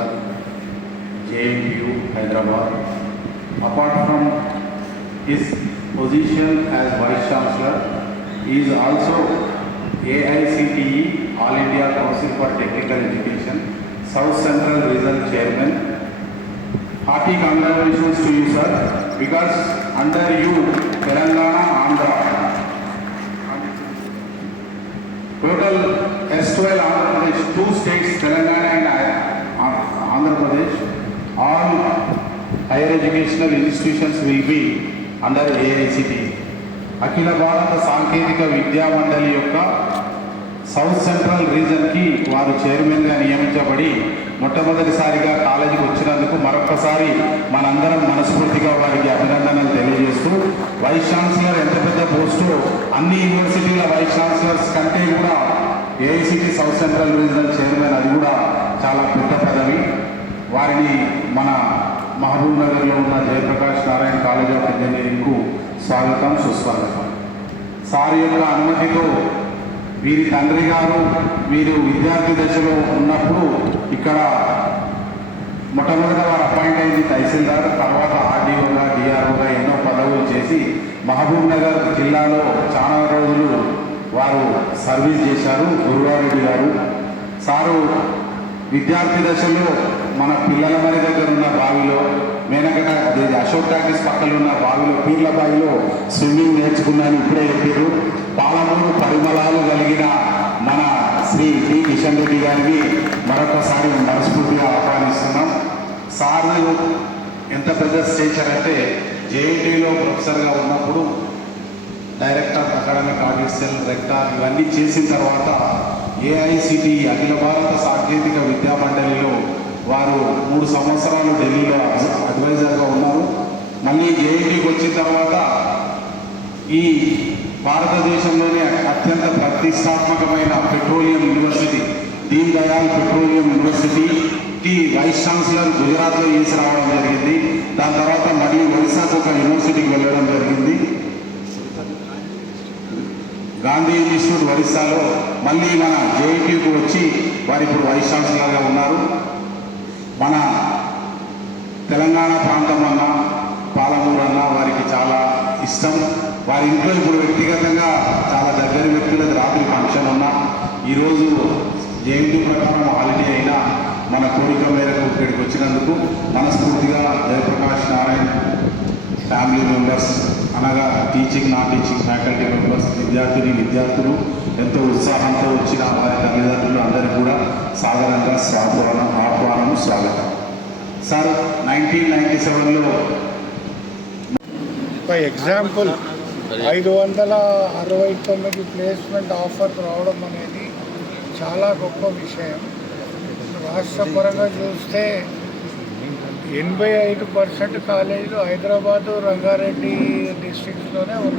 Chancellor, JNTU, Hyderabad. Apart from his position as Vice Chancellor, he is also AICTE, All India Council for Technical Education, South Central Regional Chairman. Hearty congratulations to you, sir, because under you, Telangana, Andhra, total S12 Andhra Pradesh, 2 states, Telangana and Andhra Pradesh, all higher educational institutions will be under AICTE. అఖిల భారత సాంకేతిక విద్యా మండలి యొక్క south central రీజన్కి వారు చైర్మన్గా నియమించబడి మొట్టమొదటిసారిగా కాలేజీకి వచ్చినందుకు మరొకసారి మనందరం మనస్ఫూర్తిగా వారికి అభినందనలు తెలియజేస్తూ, వైస్ ఛాన్సలర్ ఎంత పెద్ద పోస్టు, అన్ని యూనివర్సిటీల వైస్ ఛాన్సలర్స్ కంటే కూడా AICTE south central regional chairman, అది కూడా చాలా పెద్ద పదవి. వారిని మన మహబూబ్ నగర్లో ఉన్న జయప్రకాష్ నారాయణ కాలేజ్ ఆఫ్ ఇంజనీరింగ్కు స్వాగతం, సుస్వాగతం. సార్ యొక్క అనుమతితో వీరి తండ్రి గారు వీరు విద్యార్థి దశలో ఉన్నప్పుడు ఇక్కడ మొట్టమొదట వారు అపాయింట్ అయింది తహసీల్దార్, తర్వాత ఆర్డీఓగా, డిఆర్ఓగా ఎన్నో పదవులు చేసి మహబూబ్ నగర్ జిల్లాలో చాలా రోజులు వారు సర్వీస్ చేశారు. గురువారెడ్డి గారు సారు విద్యార్థి దశలో మన పిల్లల మరి దగ్గర ఉన్న బావిలో, మేనకట అదే అశోక్ టాకీస్ పక్కన ఉన్న బావిలో, పీర్ల బావిలో స్విమ్మింగ్ నేర్చుకున్నాను, ఇప్పుడే చెప్పారు. పాలమూరు పరిమళాలు కలిగిన మన శ్రీ డి కిషన్ రెడ్డి గారికి మరొకసారి మనస్ఫూర్తిగా ఆహ్వానిస్తున్నాం. సార్ ఎంత పెద్ద స్టేచర్ అంటే జేఎన్టీలో ప్రొఫెసర్గా ఉన్నప్పుడు director academic audit cell, rector ఇవన్నీ చేసిన తర్వాత ఏఐసిటి అఖిల భారత సాంకేతిక విద్యా మండలిలో వారు 3 సంవత్సరాలు ఢిల్లీలో అడ్వైజర్గా ఉన్నారు. మళ్ళీ జేఎన్టీకి వచ్చిన తర్వాత ఈ భారతదేశంలోనే అత్యంత ప్రతిష్టాత్మకమైన petroleum university Deen Dayal petroleum యూనివర్సిటీకి వైస్ ఛాన్సలర్ గుజరాత్లో చేసి రావడం జరిగింది. దాని తర్వాత మళ్ళీ ఒరిస్సాకు ఒక యూనివర్సిటీకి వెళ్ళడం జరిగింది, గాంధీ ఇన్స్టిట్యూట్ ఒరిస్సాలో. మళ్ళీ మన జేఎన్టీయూకి వచ్చి వారు ఇప్పుడు వైస్ ఛాన్సలర్గా ఉన్నారు. మన తెలంగాణ ప్రాంతం అన్న, పాలమూరు అన్న వారికి చాలా ఇష్టం. వారి ఇంట్లో ఇప్పుడు వ్యక్తిగతంగా చాలా దగ్గర వ్యక్తులకు రాత్రి ఫంక్షన్ ఉన్నా, ఈరోజు జయంతి ప్రకారం హాలిడే అయినా మన కోరిక మేరకు ఇక్కడికి వచ్చినందుకు మనస్ఫూర్తిగా జయప్రకాష్ నారాయణ ఫ్యామిలీ మెంబర్స్, అనగా teaching, non teaching faculty members, విద్యార్థులు ఎంతో ఉత్సాహంతో వచ్చిన వారి తల్లిదండ్రులు అందరికీ కూడా సాధారణంగా ఆహ్వానము, స్వాగతం. సార్ 1997లో ఎగ్జాంపుల్ 569 ప్లేస్మెంట్ ఆఫర్ రావడం అనేది చాలా గొప్ప విషయం. రాష్ట్ర పరంగా చూస్తే 85% కాలేజీలు హైదరాబాదు, రంగారెడ్డి డిస్ట్రిక్ట్స్లోనే ఉన్నాయి.